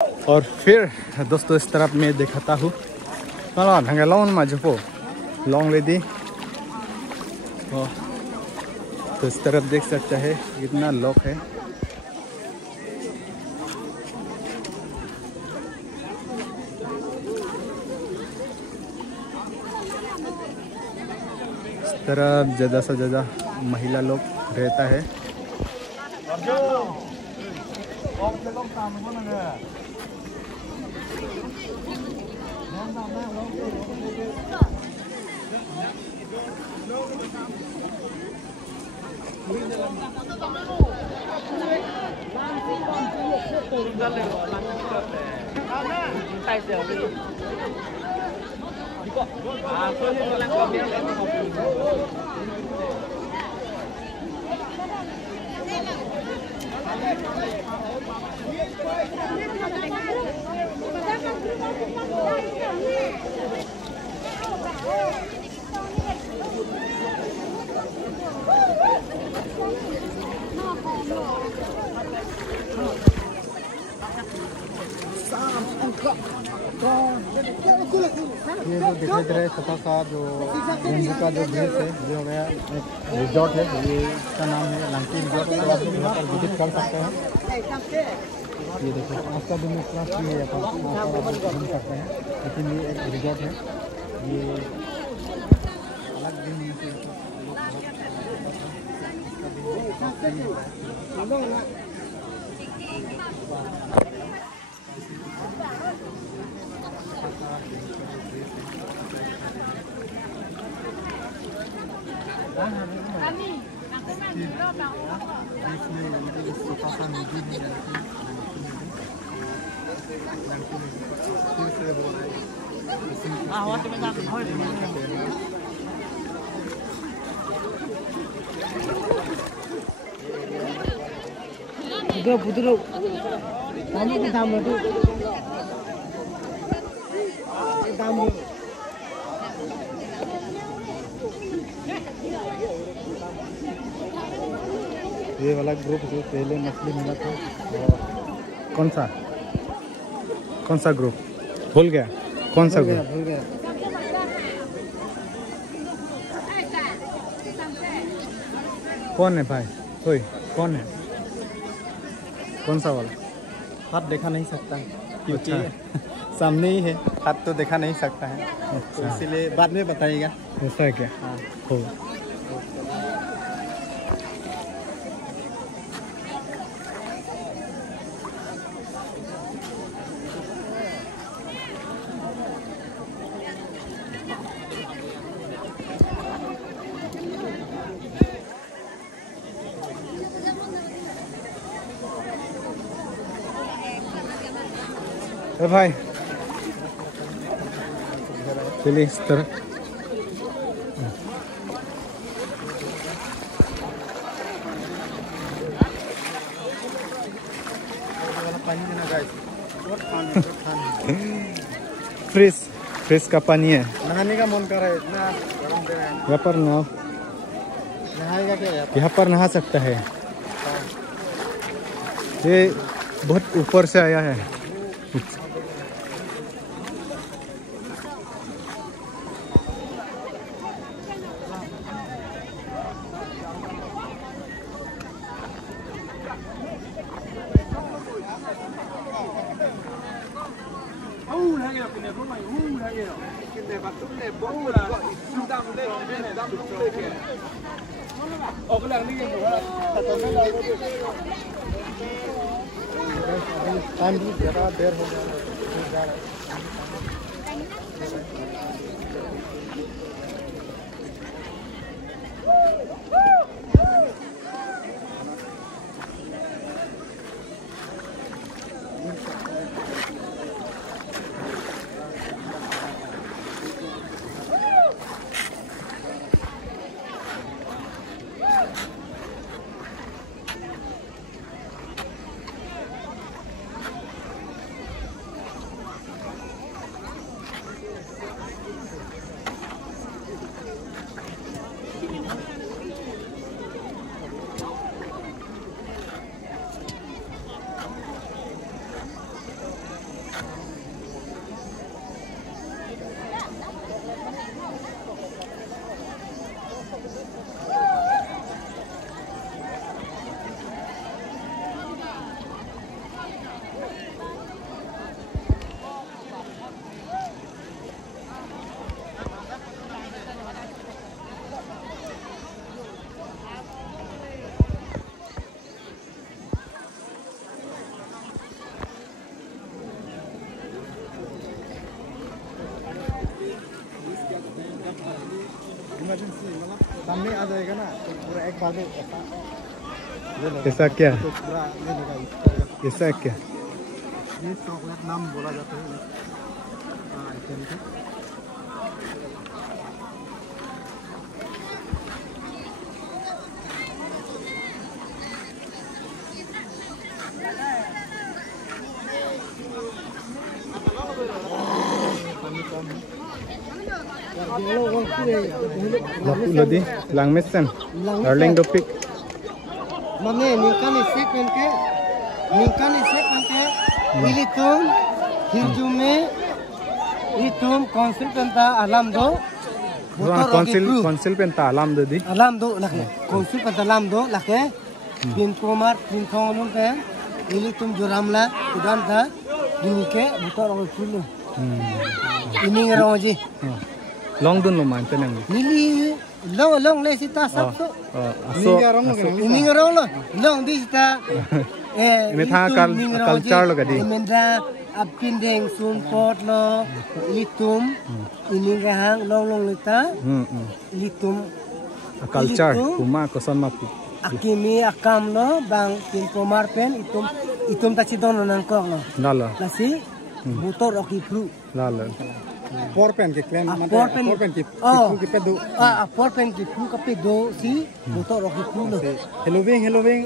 और फिर दोस्तों इस तरफ मैं दिखाता हूँ लॉन्ग में जो लॉन्ग ले दी। तो इस तरफ देख सकते हैं कितना लॉक है। इस तरफ ज़्यादा से ज़्यादा महिला लोग रहता है। ये जो दिखाई दे रहा है छोटा सा जो गंजू का जो ब्रिज है ये हो गया एक रिजॉर्ट है। ये इसका नाम है लांकी रिजॉर्ट। तो आप लोग यहाँ पर विजिट कर सकते हैं। ये देखो आज का दिन क्लास भी है घूम सकते हैं, लेकिन ये एक रिजॉर्ट है। ये अलग दिन ये वाला ग्रुप जो पहले मछली मिला था कौन सा ग्रुप भूल गया, कौन सा ग्रुप भूल गया। कौन है भाई, कोई कौन है, कौन सा वाला? हाथ देखा नहीं सकता क्योंकि सामने ही है, हाथ तो देखा नहीं सकता है। तो इसीलिए बाद में बताइएगा। ऐसा है क्या? हाँ हो। भाई चलिए इस तरह फ्रिज का पानी है। नहाने का मन कर रहा है, इतना गरम दे रहा है। यहाँ पर नहाएगा क्या यहाँ पर नहा सकता है। ये बहुत ऊपर से आया है। टाइम भी ज़्यादा देर हो गया। इमरजेंसी मतलब सामने आ जाएगा ना तो पूरा एक बार में ऐसा क्या तो पूरा ले लेगा। ऐसा क्या ये चॉकलेट नाम बोला जाता है आइटम का। Lodi lang mesen Erling Dopik Mane ningkan isek ke ilitum hirjume itum konsul penta alam do konsil penta alam dodi alam do lakhe konsul penta alam do lakhe pin komar pin thongun pe ilitum joramla kudan tha dinike butor ol fulu ini ngaroji long dun lo man tenang nili long le sita sabso ini ngarong lo long di sita ini tha culture lo gadi menda apindeng sunpot lo litum ini gahang long lita litum culture kuma koson mapi akimi akam lo bang tin pomar pen itum ta chidon nang kok lo lala nasi motor oki flu lala porpen ke claim porpen ki pedo porpen ki flu ka pedo si motor oki flu lo Halloween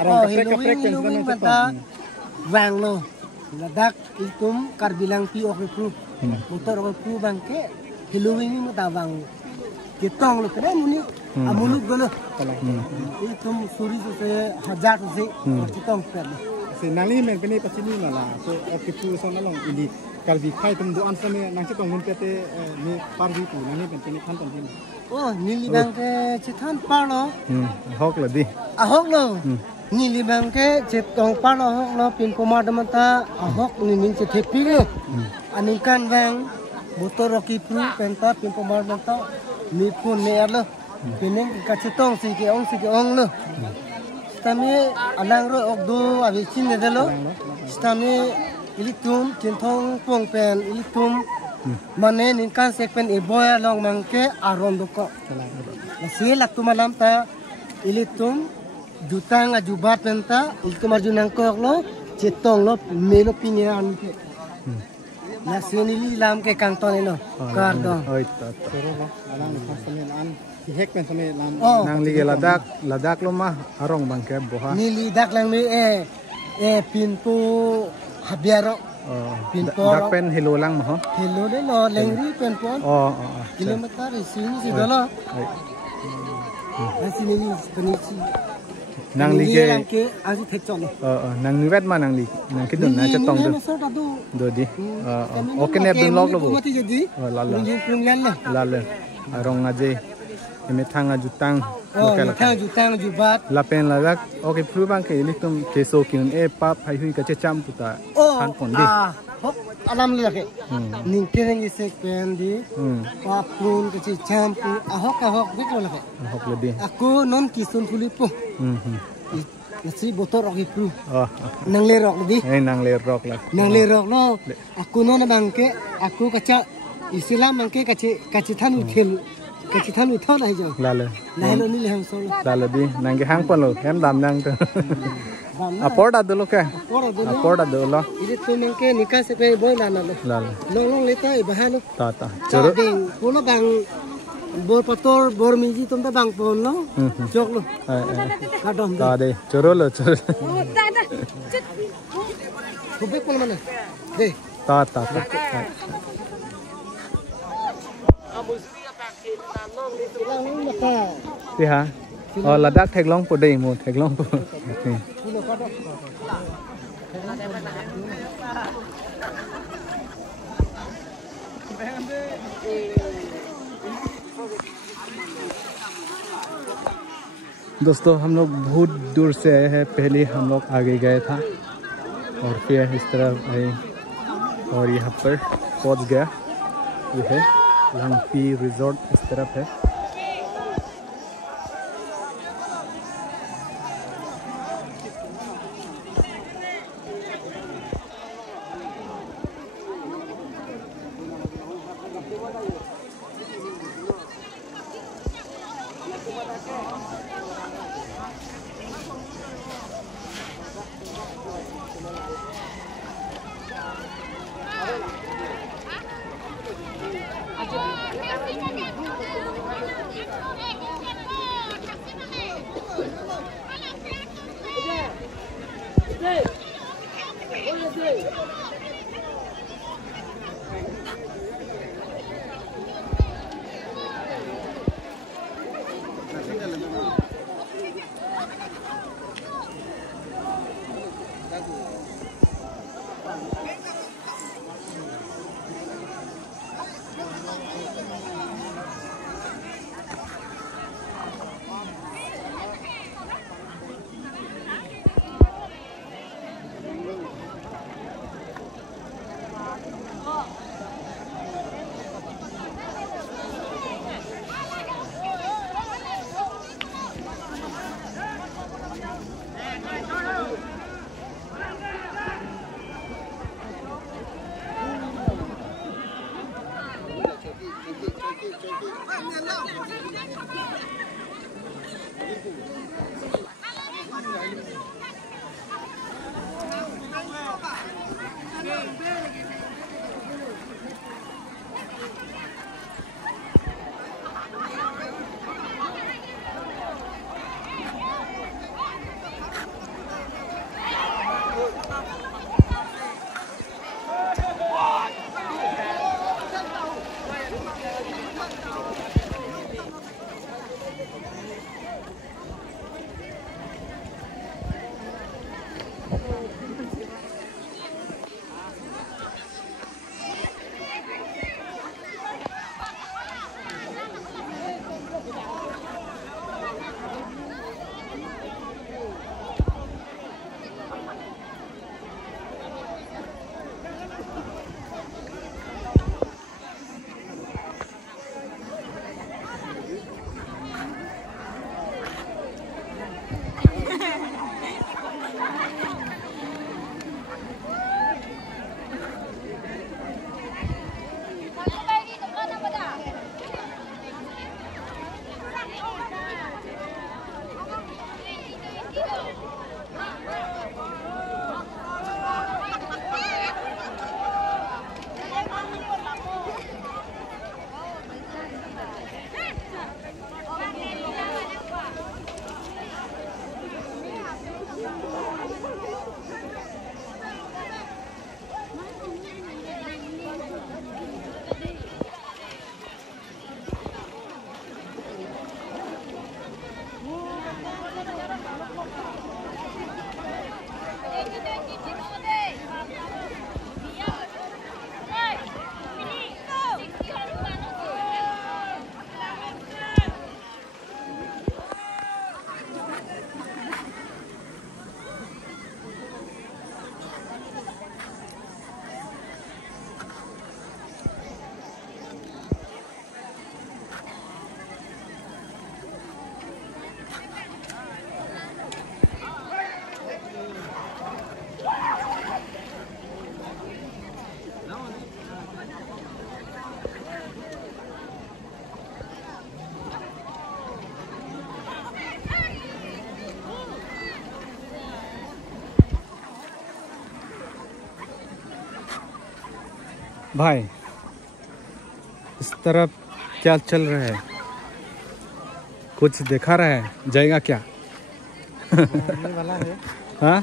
arong kaprek banta wang lo ladak itum karbilang pi oki flu motor oki flu bang ke Halloween ni mata bang kitong lo kena muni amuluk golo itum suri se hajar se kitong per se nali men peni pasini la so oki flu so nalong ini kalbi khai tum do answer me nang se tong pete ni parvi tu nani pen peni khan ton ni oh nili bang ke chithan palo hok la di ahok lo nili bang ke chitong palo hok lo pin pomar damata ahok ni nin che thepi lo aninkan bang motor oki flu penta pin pomar damata mi pun ne lo pineng ka chitong si ke ong lo stami alang ro okdo abi chin ne lo stami ilitum tinthong pong pen ilitum mane ninkan sekpen iboya long mangke aron doko nasi laktu malam ta ilitum jutang ajubat penta ilitum arjunang kok lo cetong lo melo pinyan ke nasi nili lam ke kangton lo kardo oi ta alang pasamen an hek pen same lam nang li ladak lo mah arong bangke boha nili dak lang mi pintu habiaro pintu dak pen hello lang mo hello de lo lengri pen pon kilometer sini si dolo sini ni penisi nang li ke asi thechon nang ni wet ma nang li nang kidun na chatong do di okay ne dun log lo bo la arong aje eme thanga jutang jutang jubat lapen ladak okay flu bang ke litum keso kin e pa phai hui ka che cham puta khan kon di hok alam le ke ning kereng isek pen di pa pun ke champu ahok betul le hok le di aku non kisun kulipu nasi botol oki flu nang le rok di nang le rok la nang le rok lo aku non bangke aku kaca Islam bangke kaci thanu thel kacitan uthon ai jo lale lalo ni lehang so lale di nang ge hang pon lo hem dam nang to aporda do lo ke aporda do lo ide to nang ke nikah se pe boy lana lo lale long leta e bahalo ta choro pulo bang bor pator bor miji tum ta bang pon lo chok lo kadom ta de choro lo kubek pon mana de ta Thì hả? Ladak thek long po dei mo thek long po. दोस्तों हम लोग बहुत दूर से आए हैं पहले हम लोग आगे गए था और फिर इस तरफ आए और यहाँ पर पहुँच गया ये है लंगपी रिजॉर्ट इस तरफ है भाई इस तरफ क्या चल रहा है? कुछ दिखा रहा है, जाएगा क्या? वाला है। हाँ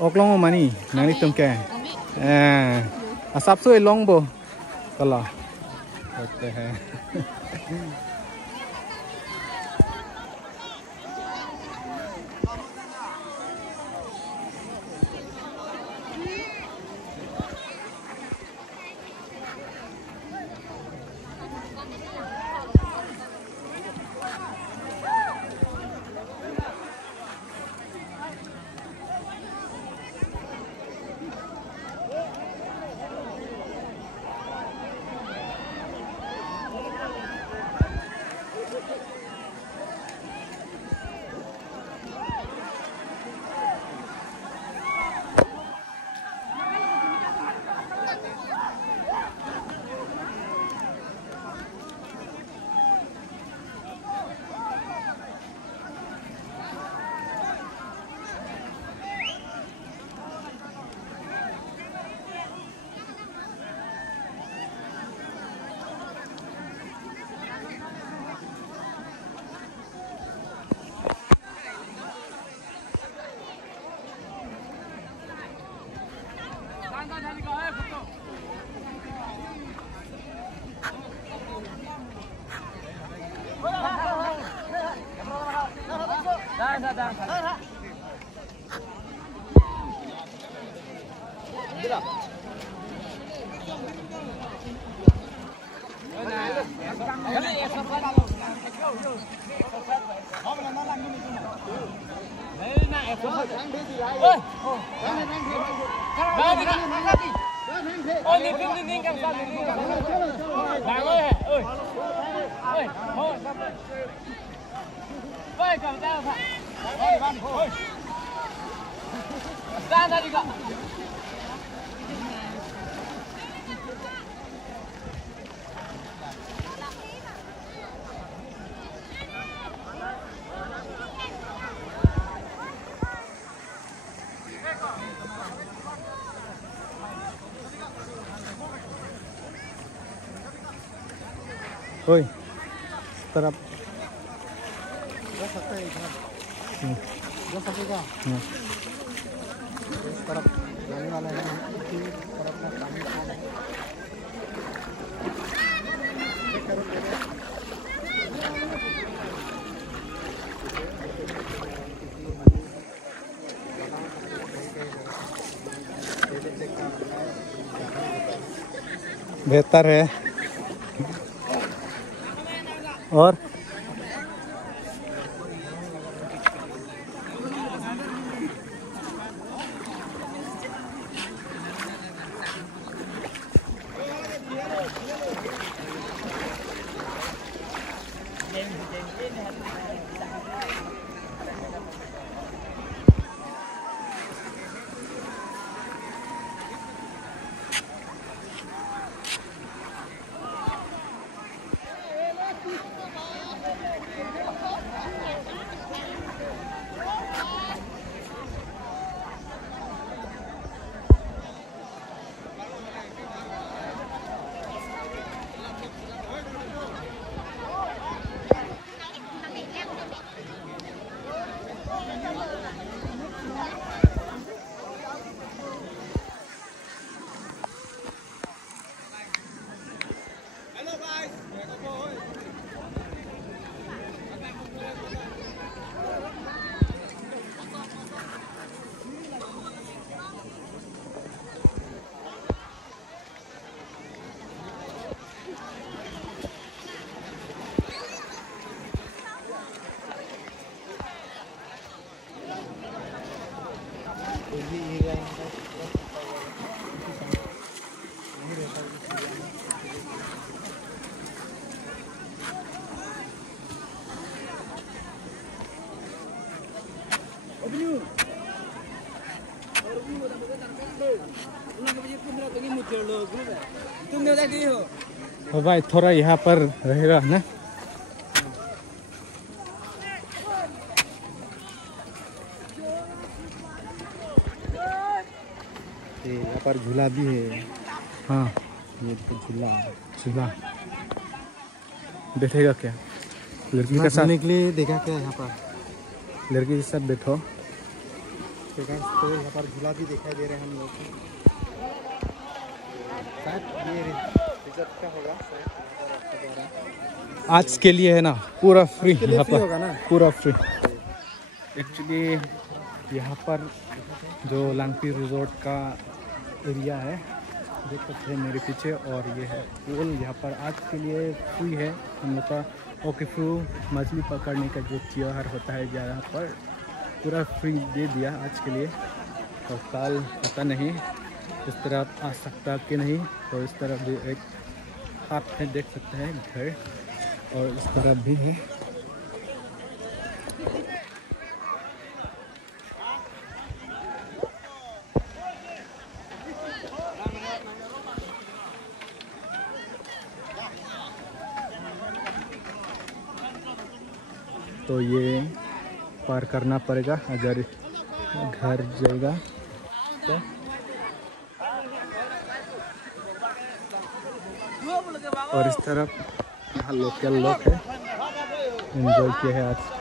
ốc long mà nè, nãy đi tôm kè, sắp xuôi long bò, còn là, ok ha. Ôi, तरफ जा सकते हैं इधर, जा सकेगा। इस तरफ जाने वाला है, इसी तरफ का पानी कौन है? बेहतर है और तो भाई थोड़ा यहाँ पर रहेगा ना। यहाँ पर झूला भी है। हाँ ये तो झूला झूला बैठेगा क्या? लड़की के साथ के लिए देखा क्या यहाँ पर लड़की के साथ बैठो। तो यहाँ पर झूला भी दिखाई दे रहे हैं हम लोग को। शायद ये रिजर्व का होगा शायद। आज के लिए है ना, पूरा फ्री यहाँ पर होगा ना। पूरा फ्री। एक्चुअली यहाँ पर जो लांगपी रिजॉर्ट का एरिया है देख सकते हैं मेरे पीछे, और ये है पूल। यहाँ पर आज के लिए फ्री है हम लोग का। ओकेफू मछली पकड़ने का जो त्योहार होता है यहाँ पर पूरा फ्री दे दिया आज के लिए। और कल पता नहीं इस तरफ आ सकता कि नहीं। और इस तरफ भी एक आप देख सकते हैं घर, और इस तरफ भी है। तो ये पार करना पड़ेगा अगर घर जाएगा तो। और इस तरफ यहाँ लोकल लोग है, एंजॉय किया है आज।